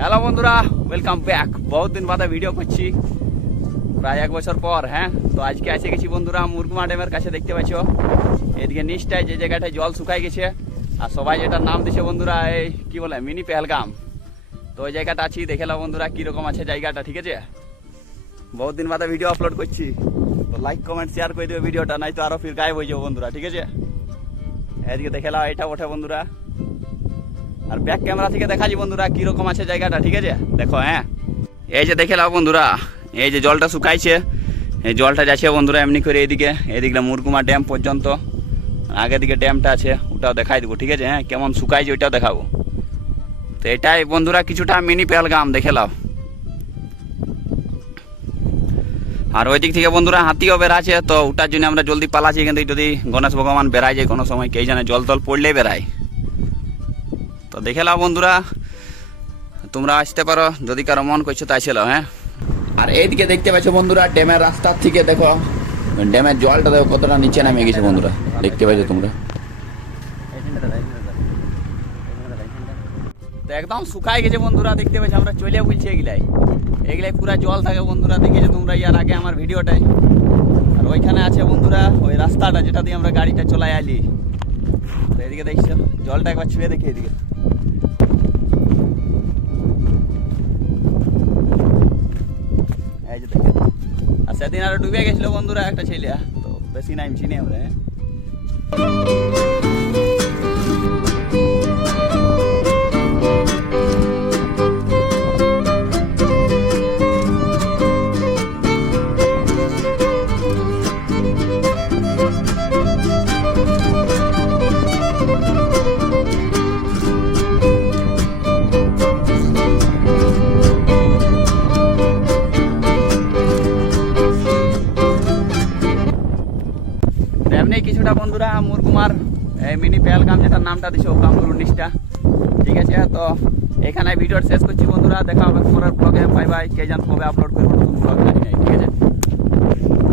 Hello বন্ধুরা, welcome back. বহুত দিন বাদে ভিডিও করছি, প্রায় 1 বছর পর। হ্যাঁ, তো আজকে এসে গেছি বন্ধুরা মুরগুমা ড্যামের কাছে। দেখতে পাচ্ছ এদিকে নিচটায় যে জায়গাটায় জল শুকাই গেছে, আর সবাই যেটার নাম দিছে বন্ধুরা এই কি বলে মিনি পেহেলগাম। তো ওই জায়গাটা আছি, দেখে নাও বন্ধুরা কিরকম আছে জায়গাটা। ঠিক আছে, বহুত দিন বাদে ভিডিও আপলোড করছি, তো লাইক কমেন্ট শেয়ার করে দেবে ভিডিওটা, নাই তো আরো ফির গায়েব হয়ে যাবো বন্ধুরা। ঠিক আছে, এদিকে দেখে নাও এটা ওঠে বন্ধুরা, আর ব্যাক ক্যামেরা থেকে দেখাচ্ছি বন্ধুরা কিরকম আছে জায়গাটা। ঠিক আছে, দেখো। হ্যাঁ, এই যে দেখে নাও বন্ধুরা, এই যে জলটা শুকাইছে, এই জলটা যাচ্ছে বন্ধুরা এমনি করে এদিকে মুরগুমা ড্যাম পর্যন্ত। আগের দিকে ড্যামটা আছে, ওটাও দেখাই দেবো। ঠিক আছে, হ্যাঁ, কেমন শুকাইছে ওইটাও দেখাবো। তো এটাই বন্ধুরা কিছুটা মিনি পেহেলগাম, দেখে নাও। আর ওই দিক থেকে বন্ধুরা হাতিও বেড়াচ্ছে, তো ওটার জন্য আমরা জলদি পালাচ্ছি। কিন্তু যদি গণেশ ভগবান বেড়ায় যায় কোনো সময়, কে জানে, জল তল পড়লেই বেড়ায়। তো দেখে নাও বন্ধুরা, তোমরা আসতে পারো যদি কারো মন করছো তাই ছিল। হ্যাঁ, আর এইদিকে দেখতে পাচ্ছ বন্ধুরা ড্যামের রাস্তার থেকে দেখো, ড্যামের জলটা দেখো কতটা নিচে নামে গেছে বন্ধুরা, দেখতে পাচ্ছ তোমরা। তো একদম শুকাই গেছে বন্ধুরা, দেখতে পাচ্ছ। আমরা চলে বলছি এগুলাই পুরা জল থাকে বন্ধুরা, দেখেছো তোমরা ইয়ার আগে আমার ভিডিওটাই। আর ওইখানে আছে বন্ধুরা ওই রাস্তাটা যেটা দিয়ে আমরা গাড়িটা চলাই আলি। তো এদিকে দেখছো জলটা একবার ছুঁয়ে দেখি এদিকে। এই যে দেখো, আর সেদিন আরো ডুবে গেছিল বন্ধুরা একটা ছেলে, তো বেশি নামছি না আমরা। এমনি কিছুটা বন্ধুরা মুরগুমার মিনি পেহেলগাম যেটার নামটা দিছে ওকামপুর 19টা। ঠিক আছে, তো এখানে ভিডিও শেষ করছি বন্ধুরা, দেখা হবে পরের ব্লগে। Bye bye. কে জান কবে আপলোড করবো নতুন ব্লগ, জানি নাই। ঠিক আছে।